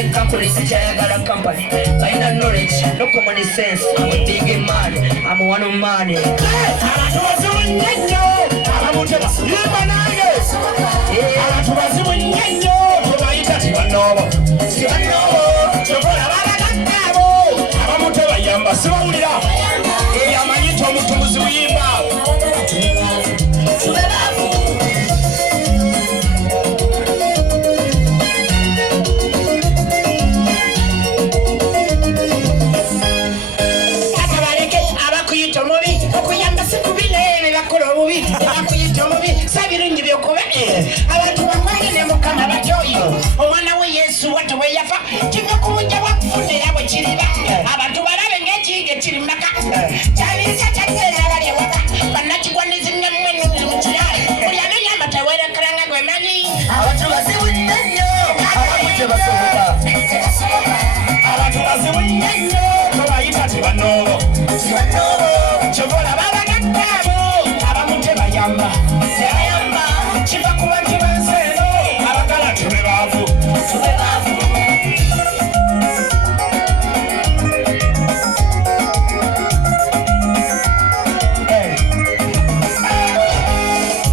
running company, Sijayagala company. I know knowledge, no common sense. I'm a big man, I'm one of money. abantu bakwagire mukama bajoyo omwana we yesu watu we yafa kiva kumuja wakufundira bwe kiriba abantu balabe ng'ekiyige kiri maka kyalisa kyateera bali ewaka bannakigwanizimya mmwe mukirale buli ananyamba tewerekeranga gwe manyi Abantu bazibu nnyo, abantu tebasoboka. abantu bazibu nnyo tobayita tebanobo kyobola babagattaabo abamu tebayamba kiva ku bantu b'ensi eno abagala tube baavu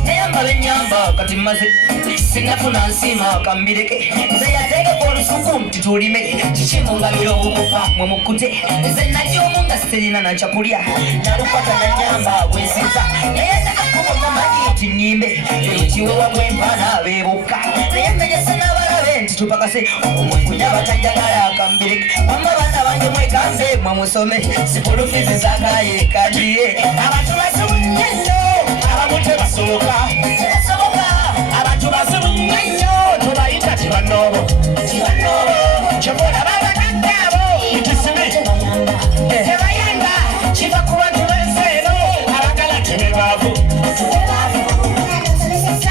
Neyamba benyamba kati maze sinafuna nsima kambireke nze yateekeko olusuku nti tulime kikimungabira obukufa mwe mukkute nze najja omu nga sirina nakyakulya nalupata nanyamba bwesiza naye nakakubona manyi nti nnyimbe ekiwewa bw'empaana beebukka naye menyese n'abalabe nti tupakase omwefunya batajjagala kambireke wamma baana bange mwekanze mwe musome sikulufizi zagaye kadiye abantu basibu nnyo abamu tebasoboka abantu basibu nnyo tobayita tebanobo kyobola babagattaabo ntisime tebayamba kiva ku bantu b'ensi eno abagala tebe baavu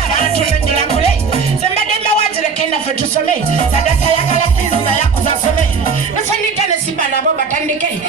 abantu nenjulakule ze mbadde mbawazireko naffe tusome sadata yagala fiizi naye akuzasome nosanyita ne simba nabo batandike